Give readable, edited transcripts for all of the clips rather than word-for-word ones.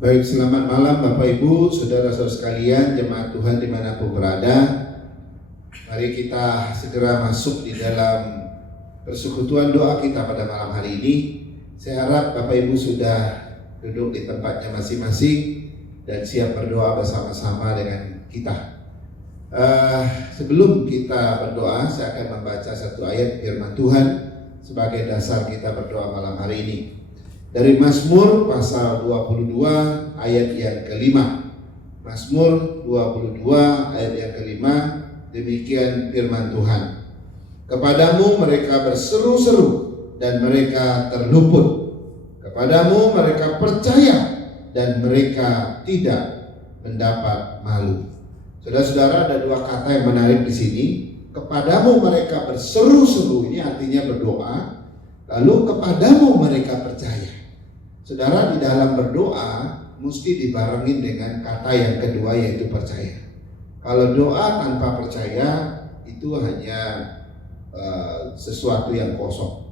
Baik, selamat malam Bapak Ibu, saudara-saudara sekalian, jemaat Tuhan dimanapun berada. Mari kita segera masuk di dalam persekutuan doa kita pada malam hari ini. Saya harap Bapak Ibu sudah duduk di tempatnya masing-masing dan siap berdoa bersama-sama dengan kita. Sebelum kita berdoa, saya akan membaca satu ayat firman Tuhan sebagai dasar kita berdoa malam hari ini. Dari Mazmur pasal 22 ayat yang kelima. Mazmur 22 ayat yang kelima, demikian firman Tuhan. Kepadamu mereka berseru-seru dan mereka terluput. Kepadamu mereka percaya dan mereka tidak mendapat malu. Saudara-saudara, ada dua kata yang menarik di sini. Kepadamu mereka berseru-seru, ini artinya berdoa. Lalu kepadamu mereka percaya. Saudara, di dalam berdoa mesti dibarengin dengan kata yang kedua, yaitu percaya. Kalau doa tanpa percaya itu hanya sesuatu yang kosong.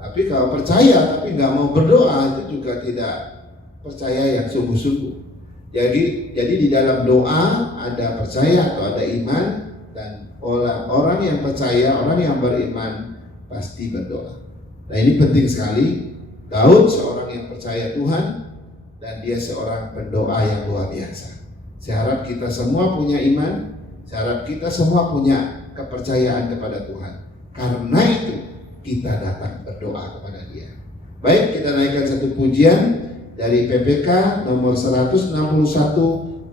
Tapi kalau percaya tapi nggak mau berdoa, itu juga tidak percaya yang sungguh-sungguh. Jadi di dalam doa ada percaya atau ada iman, dan orang yang percaya, orang yang beriman pasti berdoa. Nah, ini penting sekali. Daud seorang yang percaya Tuhan dan dia seorang pendoa yang luar biasa. Saya harap kita semua punya iman, saya harap kita semua punya kepercayaan kepada Tuhan. Karena itu kita datang berdoa kepada Dia. Baik, kita naikkan satu pujian dari PPK nomor 161,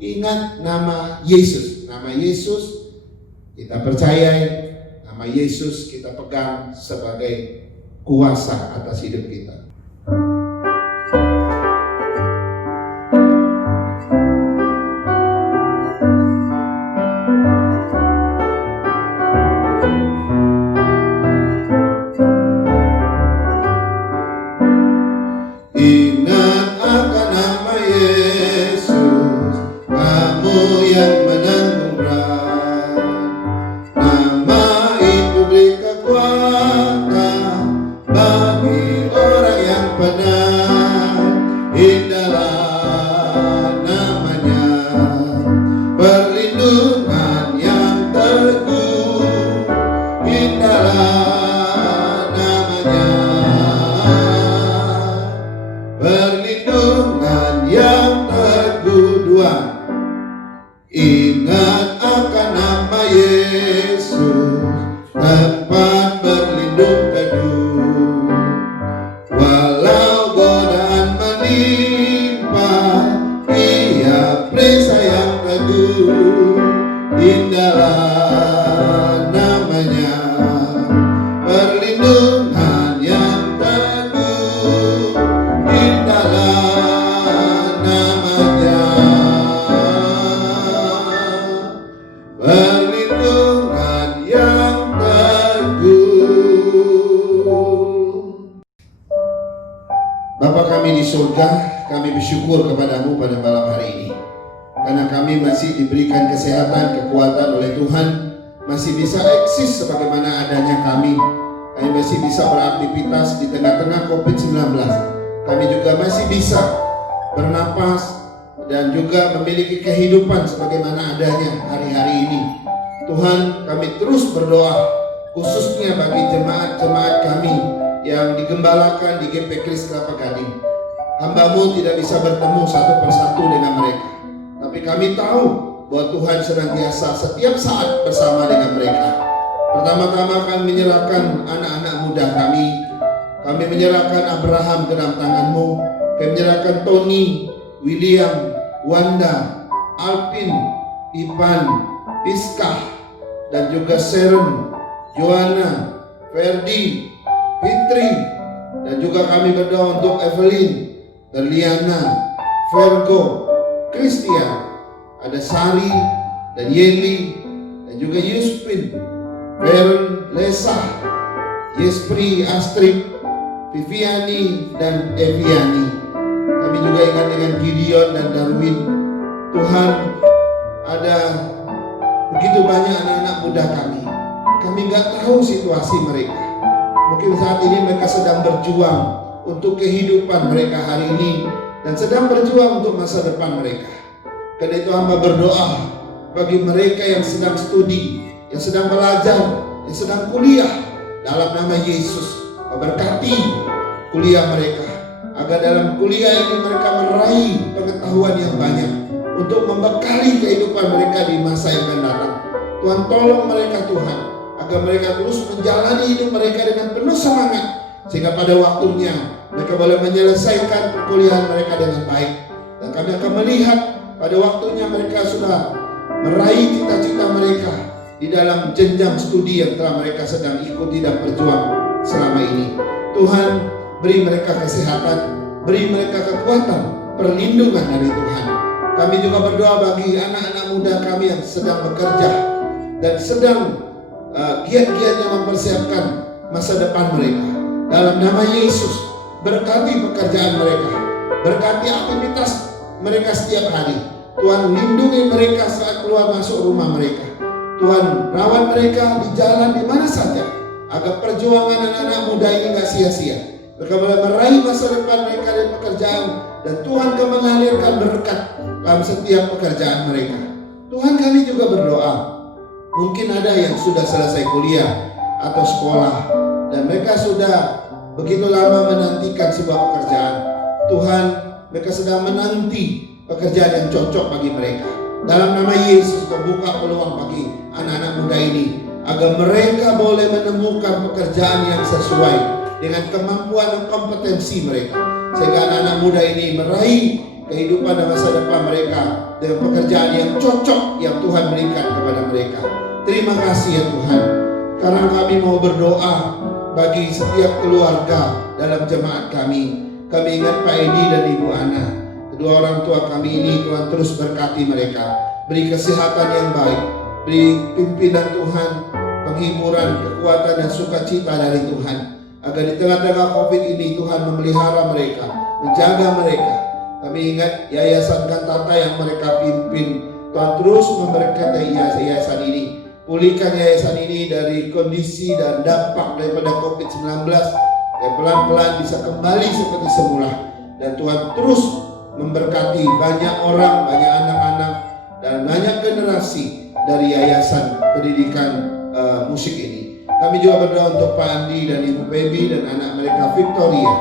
ingat nama Yesus. Nama Yesus kita percayai, nama Yesus kita pegang sebagai kuasa atas hidup kita. Memiliki kehidupan sebagaimana adanya hari-hari ini. Tuhan, kami terus berdoa khususnya bagi jemaat-jemaat kami yang digembalakan di GP Kris Kelapa Gading. Hamba-Mu tidak bisa bertemu satu persatu dengan mereka, tapi kami tahu bahwa Tuhan senantiasa setiap saat bersama dengan mereka. Pertama-tama kami menyerahkan anak-anak muda kami menyerahkan Abraham ke dalam tangan-Mu, kami menyerahkan Tony, William, Wanda, Alpin, Ipan, Piskah, dan juga Sharon, Joanna, Ferdi, Fitri, dan juga kami berdoa untuk Evelyn, Berliana, Virgo, Christian, ada Sari, dan Yeli, dan juga Yuspin, Feren, Lesa, Yespri, Astrid, Viviani, dan Eviani. Kami juga ingat dengan Gideon dan Darwin. Tuhan, ada begitu banyak anak-anak muda kami. Kami nggak tahu situasi mereka. Mungkin saat ini mereka sedang berjuang untuk kehidupan mereka hari ini. dan sedang berjuang untuk masa depan mereka. Karena itu hamba berdoa bagi mereka yang sedang studi, yang sedang belajar, yang sedang kuliah, dalam nama Yesus berkati kuliah mereka, agar dalam kuliah ini mereka meraih pengetahuan yang banyak untuk membekali kehidupan mereka di masa yang akan datang. Tuhan tolong mereka Tuhan, agar mereka terus menjalani hidup mereka dengan penuh semangat, sehingga pada waktunya mereka boleh menyelesaikan perkuliahan mereka dengan baik. Dan kami akan melihat pada waktunya mereka sudah meraih cita-cita mereka di dalam jenjang studi yang telah mereka sedang ikuti dan berjuang selama ini. Tuhan, beri mereka kesehatan, beri mereka kekuatan, perlindungan dari Tuhan. Kami juga berdoa bagi anak-anak muda kami yang sedang bekerja dan sedang giat-giatnya mempersiapkan masa depan mereka. Dalam nama Yesus, berkati pekerjaan mereka, berkati aktivitas mereka setiap hari. Tuhan, lindungi mereka saat keluar masuk rumah mereka. Tuhan, rawat mereka di jalan di mana saja, agar perjuangan anak-anak muda ini gak sia-sia. Mereka boleh meraih masa depan mereka di pekerjaan, dan Tuhan akan mengalirkan berkat dalam setiap pekerjaan mereka. Tuhan, kami juga berdoa, mungkin ada yang sudah selesai kuliah atau sekolah, dan mereka sudah begitu lama menantikan sebuah pekerjaan. Tuhan, mereka sedang menanti pekerjaan yang cocok bagi mereka. Dalam nama Yesus, membuka peluang bagi anak-anak muda ini, agar mereka boleh menemukan pekerjaan yang sesuai dengan kemampuan dan kompetensi mereka, sehingga anak-anak muda ini meraih kehidupan dan masa depan mereka dengan pekerjaan yang cocok yang Tuhan berikan kepada mereka. Terima kasih ya Tuhan, karena kami mau berdoa bagi setiap keluarga dalam jemaat kami. Kami ingat Pak Edi dan Ibu Ana, kedua orang tua kami ini. Tuhan terus berkati mereka, beri kesehatan yang baik, beri pimpinan Tuhan, penghiburan, kekuatan dan sukacita dari Tuhan, agar di tengah-tengah COVID ini Tuhan memelihara mereka, menjaga mereka. Kami ingat Yayasan Kantata yang mereka pimpin. Tuhan terus memberkati yayasan ini, pulihkan yayasan ini dari kondisi dan dampak daripada COVID-19, dan pelan-pelan bisa kembali seperti semula. Dan Tuhan terus memberkati banyak orang, banyak anak-anak, dan banyak generasi dari Yayasan Pendidikan Musik ini. Kami juga berdoa untuk Pak Andi dan Ibu Baby dan anak mereka Victoria,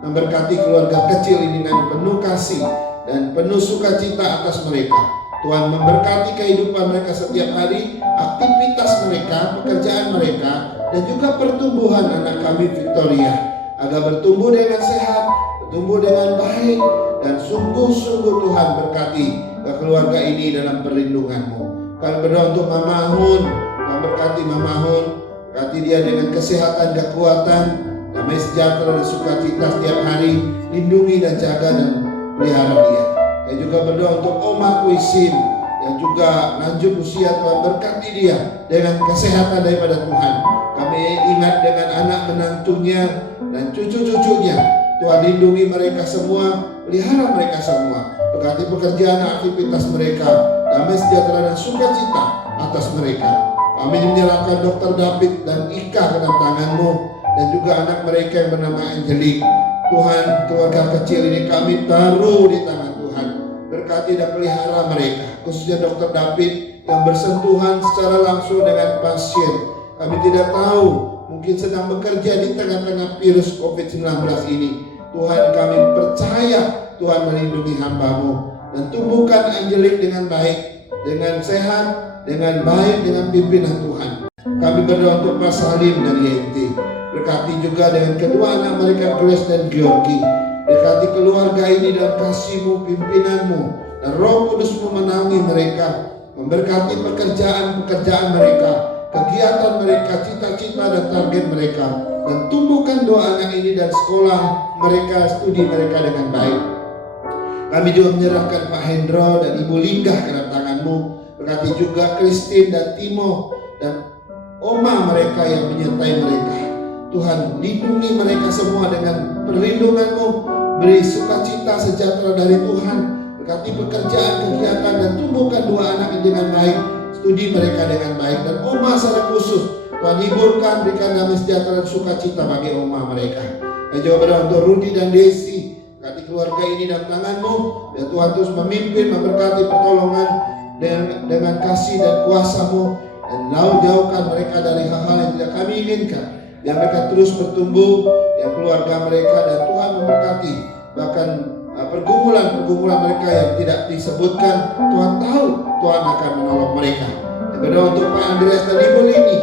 memberkati keluarga kecil ini dengan penuh kasih dan penuh sukacita atas mereka. Tuhan memberkati kehidupan mereka setiap hari, aktivitas mereka, pekerjaan mereka, dan juga pertumbuhan anak kami Victoria, agar bertumbuh dengan sehat, bertumbuh dengan baik, dan sungguh-sungguh Tuhan berkati keluarga ini dalam perlindungan-Mu. Kami berdoa untuk Mama Hun, Tuhan berkati Mama Hun, berkati dia dengan kesehatan, kekuatan, damai sejahtera dan sukacita setiap hari, lindungi dan jaga dan pelihara dia. Saya juga berdoa untuk Oma Kuisin yang juga lanjut usia, Tuhan berkati dia dengan kesehatan daripada Tuhan. Kami ingat dengan anak menantunya dan cucu-cucunya. Tuhan lindungi mereka semua, pelihara mereka semua, berkati pekerjaan aktivitas mereka, damai sejahtera dan sukacita atas mereka. Kami menyerahkan Dr. David dan Ika ke dalam tangan-Mu, dan juga anak mereka yang bernama Angelique. Tuhan, keluarga kecil ini kami taruh di tangan Tuhan, berkati dan pelihara mereka, khususnya Dr. David yang bersentuhan secara langsung dengan pasien. Kami tidak tahu, mungkin sedang bekerja di tengah-tengah virus COVID-19 ini. Tuhan, kami percaya Tuhan melindungi hamba-Mu, dan tumbuhkan Angelique dengan baik, dengan sehat, dengan baik, dengan pimpinan Tuhan. Kami berdoa untuk Pak Salim dan Yenti, berkati juga dengan kedua anak mereka Grace dan Georgi. Berkati keluarga ini dan kasih-Mu, pimpinan-Mu, dan Roh Kudus-Mu menaungi mereka, memberkati pekerjaan-pekerjaan mereka, kegiatan mereka, cita-cita dan target mereka, dan tumbuhkan dua anak ini dan sekolah mereka, studi mereka dengan baik. Kami juga menyerahkan Pak Hendro dan Ibu Linggah ke dalam tangan-Mu, berkati juga Christine dan Timo dan Oma mereka yang menyertai mereka. Tuhan, lindungi mereka semua dengan perlindungan-Mu, beri sukacita sejahtera dari Tuhan, berkati pekerjaan, kegiatan, dan tumbuhkan dua anak ini dengan baik, studi mereka dengan baik, dan Oma secara khusus Tuhan hiburkan, berikan damai sejahtera dan sukacita bagi Oma mereka. Dan juga berdoa untuk Rudy dan Desi berkati keluarga ini dalam tangan-Mu. Ya Tuhan, terus memimpin, memberkati pertolongan dengan kasih dan kuasa-Mu, dan jauhkan mereka dari hal-hal yang tidak kami inginkan. Yang mereka terus bertumbuh, yang keluarga mereka, dan Tuhan memberkati bahkan pergumulan-pergumulan mereka yang tidak disebutkan. Tuhan tahu Tuhan akan menolong mereka. Dan berdoa untuk Pak Andreas dan Ibu Lini,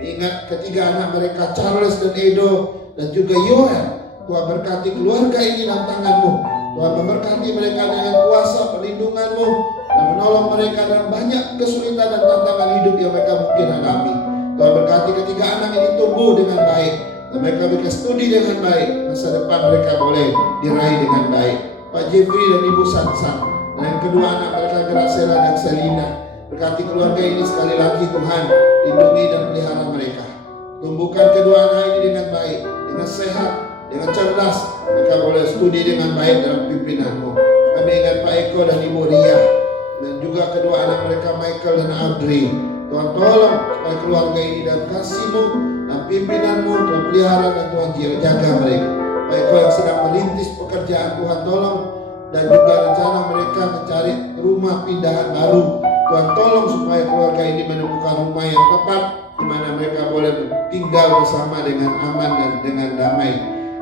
mengingat ketiga anak mereka Charles dan Edo dan juga Yoel. Tuhan berkati keluarga ini dalam tangan-Mu. Tuhan memberkati mereka dengan kuasa perlindungan-Mu dan menolong mereka dalam banyak kesulitan dan tantangan hidup yang mereka mungkin hadapi. Tuhan berkati ketiga anak ini tumbuh dengan baik, dan mereka bisa studi dengan baik. Masa depan mereka boleh diraih dengan baik. Pak Jeffrey dan Ibu Sansan, dan kedua anak mereka Gracela dan Selina, berkati keluarga ini sekali lagi Tuhan, lindungi dan pelihara mereka. Tumbuhkan kedua anak ini dengan baik, dengan sehat, dengan cerdas. Mereka boleh studi dengan baik dalam pimpinan-Mu. Kami ingat Pak Eko dan Ibu Ria, dan juga kedua anak mereka Michael dan Audrey. Tuhan tolong supaya keluarga ini dalam kasih-Mu, dalam pimpinan-Mu, dalam pelihara, dan Tuhan jaga mereka. Pak Eko yang sedang merintis pekerjaan, Tuhan tolong, dan juga rencana mereka mencari rumah pindahan baru. Tuhan tolong supaya keluarga ini menemukan rumah yang tepat, di mana mereka boleh tinggal bersama dengan aman dan dengan damai.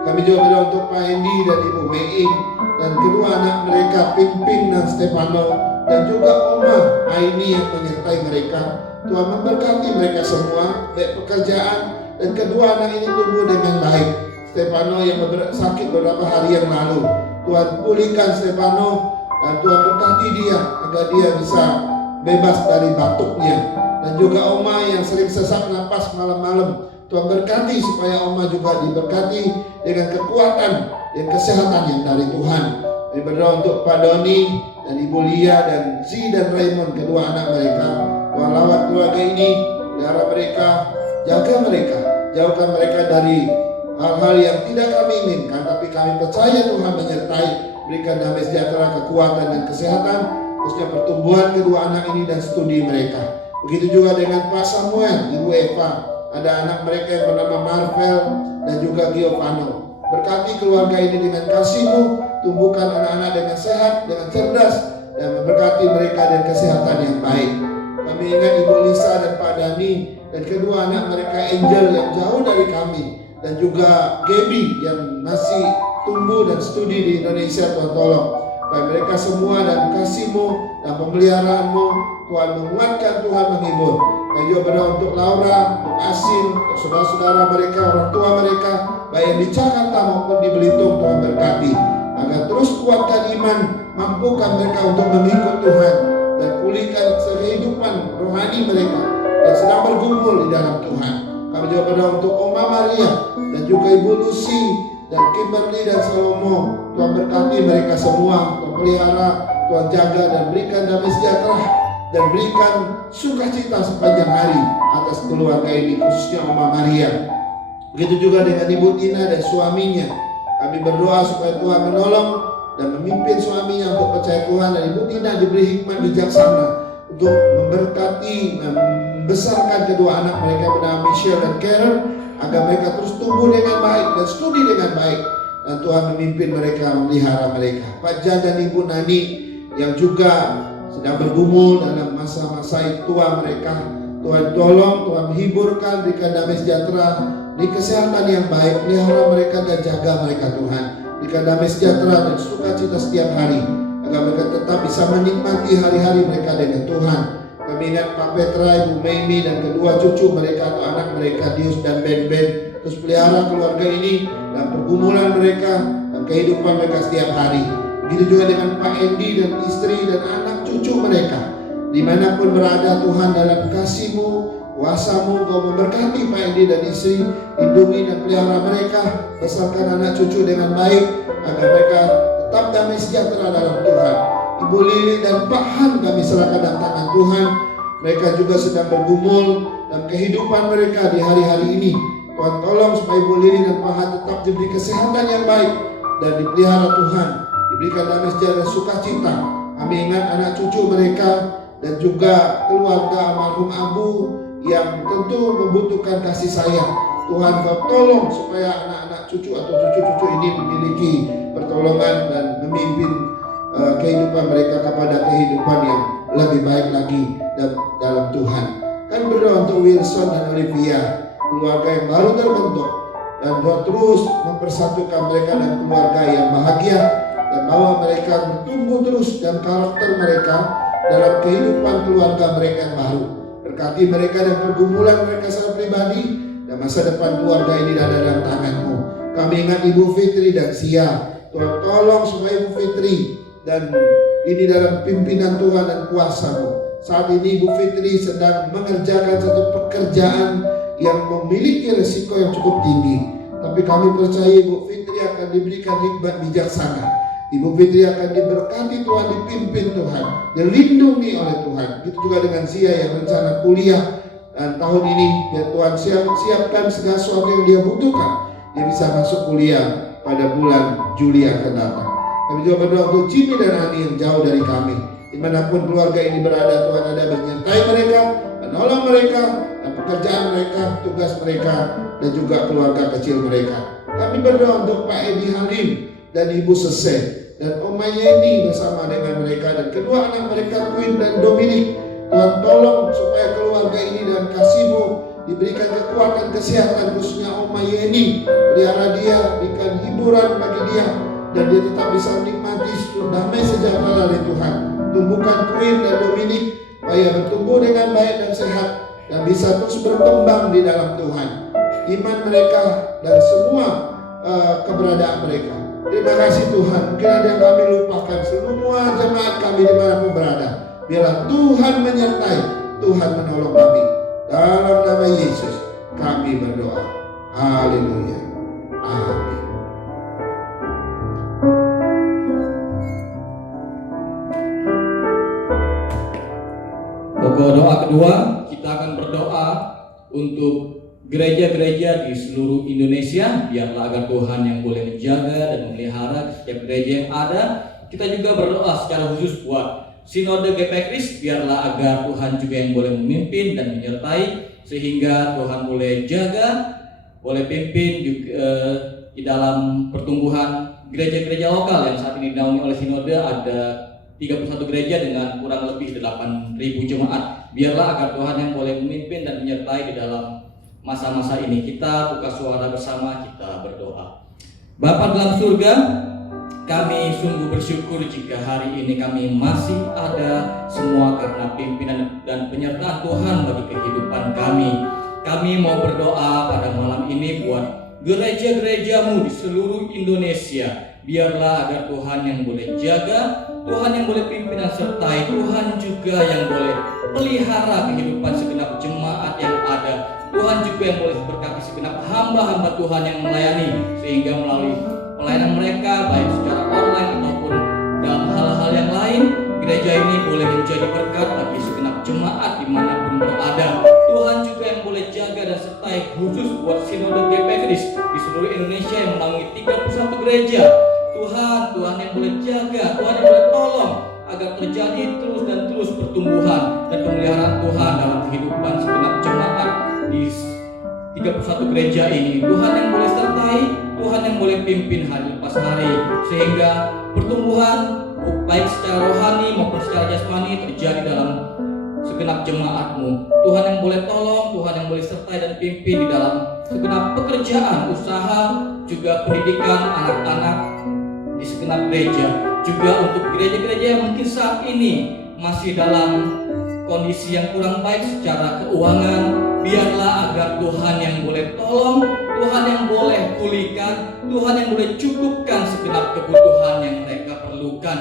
Kami juga berdoa untuk Pak Hendi dan Ibu Meing, dan kedua anak mereka Ping dan Stefano, dan juga Oma Aini yang menyertai mereka. Tuhan memberkati mereka semua, baik pekerjaan, dan kedua anak ini tumbuh dengan baik. Stefano yang sakit beberapa hari yang lalu, Tuhan pulihkan Stefano, dan Tuhan berkati dia agar dia bisa bebas dari batuknya. Dan juga Oma yang sering sesak napas malam-malam, Tuhan berkati supaya Oma juga diberkati dengan kekuatan dan kesehatan yang dari Tuhan. Kami berdoa untuk Pak Doni dan Ibu Lia dan Zi dan Raymond, kedua anak mereka. Tuhan lawat keluarga ini, pelihara mereka, jaga mereka, jauhkan mereka dari hal-hal yang tidak kami inginkan, tapi kami percaya Tuhan menyertai. Berikan damai sejahtera, kekuatan dan kesehatan, khususnya pertumbuhan kedua anak ini dan studi mereka. Begitu juga dengan Pak Samuel, Ibu Eva, ada anak mereka yang bernama Marvel dan juga Giovanno. Berkati keluarga ini dengan kasih-Mu, tumbuhkan anak-anak dengan sehat, dengan cerdas, dan memberkati mereka dengan kesehatan yang baik. Kami ingat Ibu Lisa dan Pak Dani, dan kedua anak mereka Angel yang jauh dari kami, dan juga Gaby yang masih tumbuh dan studi di Indonesia. Tuhan tolong supaya mereka semua dan kasih-Mu dan pemeliharaan-Mu, Tuhan menguatkan, Tuhan menghibur. Dan juga berdoa untuk Laura, untuk Asin, untuk saudara-saudara mereka, orang tua mereka, baik yang di Jakarta maupun di Belitung. Tuhan berkati agar terus kuatkan iman, mampukan mereka untuk mengikut Tuhan, dan pulihkan kehidupan rohani mereka yang sedang bergumul di dalam Tuhan. Kami juga berdoa untuk Oma Maria dan juga Ibu Lucy dan Kimberly dan Salomo. Tuhan berkati mereka semua, Tuhan pelihara, Tuhan jaga, dan berikan damai sejahtera, dan berikan sukacita sepanjang hari atas keluarga ini, khususnya Oma Maria. Begitu juga dengan Ibu Tina dan suaminya. Kami berdoa supaya Tuhan menolong dan memimpin suaminya untuk percaya Tuhan, dan Ibu Tina diberi hikmat bijaksana untuk memberkati, membesarkan kedua anak mereka bernama Michelle dan Karen, agar mereka terus tumbuh dengan baik dan studi dengan baik, dan Tuhan memimpin mereka, memelihara mereka. Pak Jan dan Ibu Nani yang juga sedang bergumul dalam masa-masa tua mereka, Tuhan tolong, Tuhan menghiburkan, berikan damai sejahtera, beri kesehatan yang baik, pelihara mereka dan jaga mereka Tuhan. Berikan damai sejahtera dan sukacita setiap hari, agar mereka tetap bisa menikmati hari-hari mereka dengan Tuhan. Kami ingat Pak Petra, Ibu Memi, dan kedua cucu mereka atau anak mereka Dius dan Ben. Terus pelihara keluarga ini dan pergumulan mereka dan kehidupan mereka setiap hari. Begitu juga dengan Pak Endi dan istri dan anak cucu mereka. Dimanapun berada Tuhan, dalam kasih-Mu, kuasa-Mu, Kau memberkati Pak Endi dan istri, lindungi dan pelihara mereka, besarkan anak cucu dengan baik, agar mereka tetap damai sejahtera dalam Tuhan. Ibu Lili dan Pak Han kami serahkan dalam tangan Tuhan. Mereka juga sedang bergumul dalam kehidupan mereka di hari-hari ini. Tuhan tolong supaya Ibu Lili dan Pak Han tetap diberi kesehatan yang baik dan dipelihara Tuhan, diberikan damai sejahtera dan sukacita. Kami ingat anak cucu mereka dan juga keluarga almarhum Abu yang tentu membutuhkan kasih sayang. Tuhan Kau tolong supaya anak-anak cucu atau cucu-cucu ini memiliki pertolongan dan memimpin kehidupan mereka kepada kehidupan yang lebih baik lagi dalam Tuhan. Kami berdoa untuk Wilson dan Olivia, keluarga yang baru terbentuk, dan Tuhan terus mempersatukan mereka dan keluarga yang bahagia, dan bawa mereka bertumbuh terus dan karakter mereka dalam kehidupan keluarga mereka yang baru. Berkati mereka dan pergumulan mereka secara pribadi, dan masa depan keluarga ini ada dalam tangan-Mu. Kami ingat Ibu Fitri dan Sia, Tuhan tolong supaya Ibu Fitri dan ini dalam pimpinan Tuhan dan kuasa-Mu. Saat ini Ibu Fitri sedang mengerjakan satu pekerjaan yang memiliki resiko yang cukup tinggi, tapi kami percaya Ibu Fitri akan diberikan hikmat bijaksana. Ibu Fitri akan diberkati Tuhan, dipimpin Tuhan, dilindungi oleh Tuhan. Itu juga dengan Sia yang rencana kuliah, dan tahun ini ya Tuhan siapkan segala sesuatu yang dia butuhkan, dia bisa masuk kuliah pada bulan Juli akan datang. Kami juga berdoa untuk Jimmy dan Ani yang jauh dari kami. Dimanapun keluarga ini berada, Tuhan ada menyertai mereka, menolong mereka, dan pekerjaan mereka, tugas mereka, dan juga keluarga kecil mereka. Kami berdoa untuk Pak Edi Halim dan Ibu Sese dan Oma Yeni bersama dengan mereka dan kedua anak mereka Queen dan Dominic. Tuhan tolong supaya keluarga ini dalam kasih-Mu diberikan kekuatan kesehatan, khususnya Oma Yeni, pelihara dia, berikan hiburan bagi dia, dan dia tetap bisa menikmati damai sejahtera dari Tuhan. Tumbuhkan Queen dan Dominic supaya bertumbuh dengan baik dan sehat dan bisa terus berkembang di dalam Tuhan, iman mereka dan semua keberadaan mereka. Terima kasih Tuhan. Mungkin ada yang kami lupakan, semua jemaat kami dimanapun berada, biarlah Tuhan menyertai, Tuhan menolong kami. Dalam nama Yesus kami berdoa. Haleluya. Amin. Pokok doa kedua, kita akan berdoa untuk gereja-gereja di seluruh Indonesia, biarlah agar Tuhan yang boleh menjaga dan memelihara setiap gereja yang ada. Kita juga berdoa secara khusus buat Sinode GPKRIS, biarlah agar Tuhan juga yang boleh memimpin dan menyertai, sehingga Tuhan boleh jaga, boleh pimpin juga, di dalam pertumbuhan gereja-gereja lokal yang saat ini dinaungi oleh Sinode. Ada 31 gereja dengan kurang lebih 8.000 jemaat. Biarlah agar Tuhan yang boleh memimpin dan menyertai di dalam masa-masa ini. Kita buka suara bersama, kita berdoa. Bapa dalam surga, kami sungguh bersyukur jika hari ini kami masih ada semua karena pimpinan dan penyertaan Tuhan bagi kehidupan kami. Kami mau berdoa pada malam ini buat gereja-gereja-Mu di seluruh Indonesia. Biarlah agar Tuhan yang boleh jaga, Tuhan yang boleh pimpin dan sertai, Tuhan juga yang boleh pelihara kehidupan segenap jemaat yang ada. Tuhan juga yang boleh berkati segenap hamba-hamba Tuhan yang melayani, sehingga melalui pelayanan mereka baik secara online ataupun dalam hal-hal yang lain, gereja ini boleh menjadi berkat bagi segenap jemaat dimanapun berada. Tuhan juga yang boleh jaga dan sertai, khusus buat Sinode GPKRIS di seluruh Indonesia yang menaungi 31 gereja. Tuhan yang boleh jaga, Tuhan yang boleh tolong agar terjadi terus dan terus pertumbuhan dan pemeliharaan Tuhan dalam kehidupan segenap jemaat di 31 gereja ini. Tuhan yang boleh sertai, Tuhan yang boleh pimpin hari lepas hari, sehingga pertumbuhan baik secara rohani maupun secara jasmani terjadi dalam segenap jemaat-Mu. Tuhan yang boleh tolong, Tuhan yang boleh sertai dan pimpin di dalam segenap pekerjaan, usaha, juga pendidikan anak-anak di segenap gereja. Juga untuk gereja-gereja yang mungkin saat ini masih dalam kondisi yang kurang baik secara keuangan, biarlah agar Tuhan yang boleh tolong, Tuhan yang boleh pulihkan, Tuhan yang boleh cukupkan segenap kebutuhan yang mereka perlukan.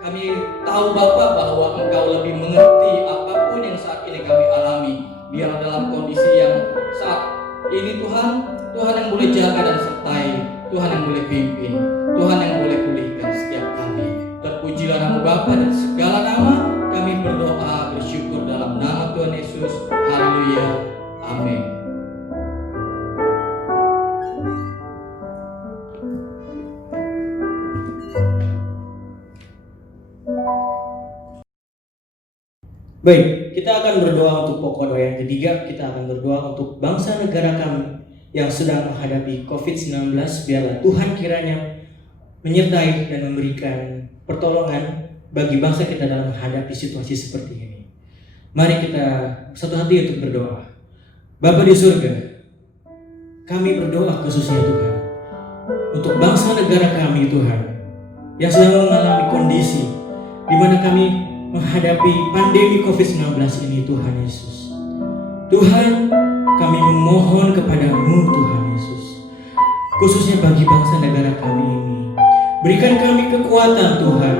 Kami tahu Bapa bahwa Engkau lebih mengerti apapun yang saat ini kami alami. Biarlah dalam kondisi yang saat ini Tuhan yang boleh jaga dan sertai, Tuhan yang boleh pimpin, Tuhan yang boleh pulihkan setiap kami. Terpujilah nama Bapa dan segala nama. Kami berdoa bersyukur dalam nama Tuhan Yesus. Haleluya. Amin. Baik, kita akan berdoa untuk pokok doa yang ketiga. Kita akan berdoa untuk bangsa negara kami yang sedang menghadapi COVID-19. Biarlah Tuhan kiranya menyertai dan memberikan pertolongan bagi bangsa kita dalam menghadapi situasi seperti ini. Mari kita satu hati untuk berdoa. Bapa di surga, kami berdoa khususnya Tuhan untuk bangsa negara kami Tuhan yang sedang mengalami kondisi di mana kami menghadapi pandemi COVID-19 ini Tuhan Yesus. Tuhan, kami memohon kepadamu Tuhan Yesus, khususnya bagi bangsa negara kami ini. Berikan kami kekuatan Tuhan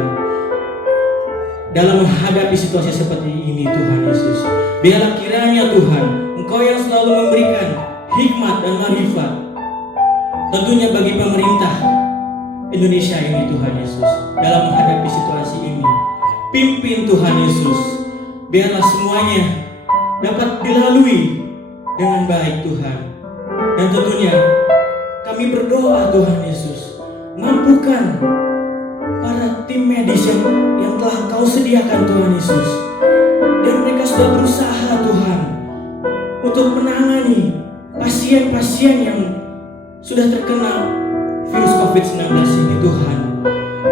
dalam menghadapi situasi seperti ini Tuhan Yesus. Biarlah kiranya Tuhan, Engkau yang selalu memberikan hikmat dan marifat, tentunya bagi pemerintah Indonesia ini Tuhan Yesus, dalam menghadapi situasi ini. Pimpin Tuhan Yesus, biarlah semuanya dapat dilalui dengan baik Tuhan. Dan tentunya kami berdoa Tuhan Yesus, mampukan para tim medis yang telah Engkau sediakan Tuhan Yesus. Dan mereka sudah berusaha Tuhan untuk menangani pasien-pasien yang sudah terkena virus COVID-19 ini Tuhan.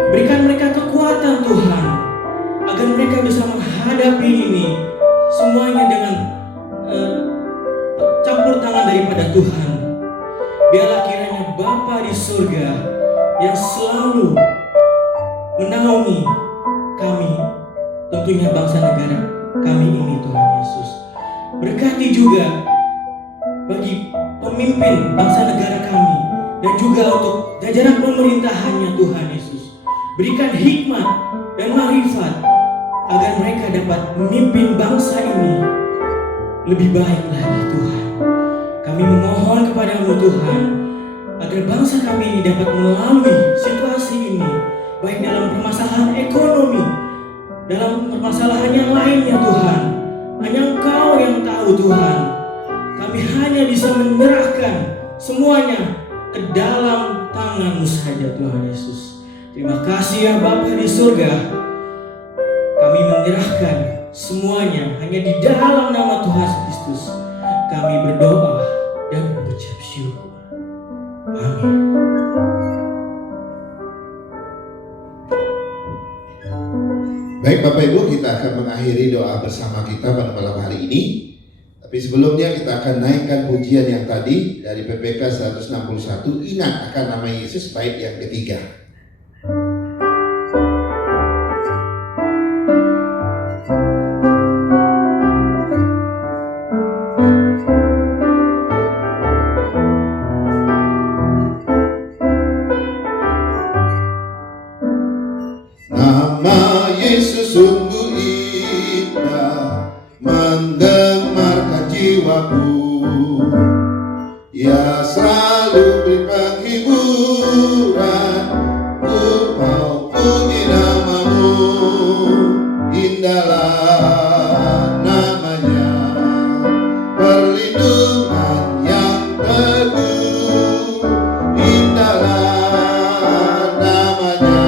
Berikan mereka kekuatan Tuhan, agar mereka bisa menghadapi ini semuanya dengan campur tangan daripada Tuhan. Biarlah kiranya Bapa di surga yang selalu menaungi kami, tentunya bangsa negara kami ini Tuhan Yesus. Berkati juga bagi pemimpin bangsa negara kami dan juga untuk jajaran pemerintahannya Tuhan Yesus. Berikan hikmat dan marifat agar mereka dapat memimpin bangsa ini lebih baik lagi Tuhan. Kami memohon kepadamu Tuhan, agar bangsa kami ini dapat melalui situasi ini, baik dalam permasalahan ekonomi, dalam permasalahan yang lainnya Tuhan. Hanya Engkau yang tahu Tuhan. Kami hanya bisa menyerahkan semuanya ke dalam tangan-Mu saja Tuhan Yesus. Terima kasih ya Bapa di surga. Kami menyerahkan semuanya hanya di dalam nama Tuhan Kristus. Kami berdoa dan mengucap syukur. Amin. Baik Bapak Ibu, kita akan mengakhiri doa bersama kita pada malam hari ini. Tapi sebelumnya kita akan naikkan pujian yang tadi dari PPK 161, ingat akan nama Yesus, bait yang ketiga. Nama Yesus sungguh indah, menggemarkan jiwaku. Ya selalu beri penghiburan, ku mau puji namamu. Indahlah namanya, perlindungan yang teguh. Indahlah namanya,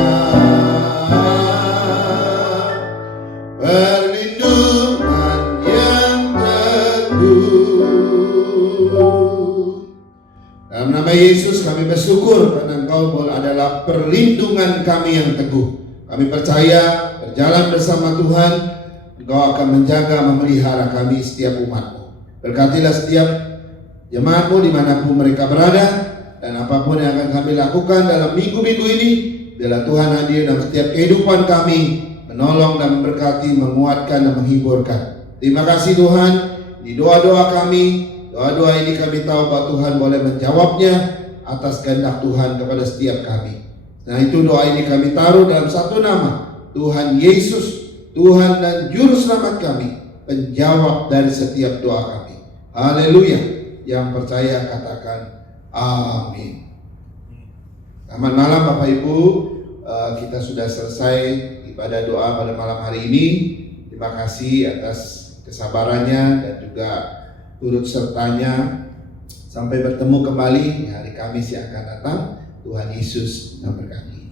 perlindungan yang teguh. Dalam nama Yesus kami bersyukur karena Engkau adalah perlindungan kami yang teguh. Kami percaya berjalan bersama Tuhan, Engkau akan menjaga, memelihara kami setiap umat-Mu. Berkatilah setiap jemaat-Mu dimanapun mereka berada, dan apapun yang akan kami lakukan dalam minggu-minggu ini, biarlah Tuhan hadir dalam setiap kehidupan kami, menolong dan memberkati, menguatkan dan menghiburkan. Terima kasih Tuhan, di doa-doa kami, doa-doa ini kami tahu bahwa Tuhan boleh menjawabnya atas kehendak Tuhan kepada setiap kami. Nah itu doa ini kami taruh dalam satu nama, Tuhan Yesus, Tuhan dan Juru Selamat kami, penjawab dari setiap doa kami. Haleluya. Yang percaya katakan amin. Selamat malam Bapak Ibu, kita sudah selesai ibadah doa pada malam hari ini. Terima kasih atas kesabarannya dan juga turut sertanya. Sampai bertemu kembali di hari Kamis yang akan datang. Tuhan Yesus memberkati.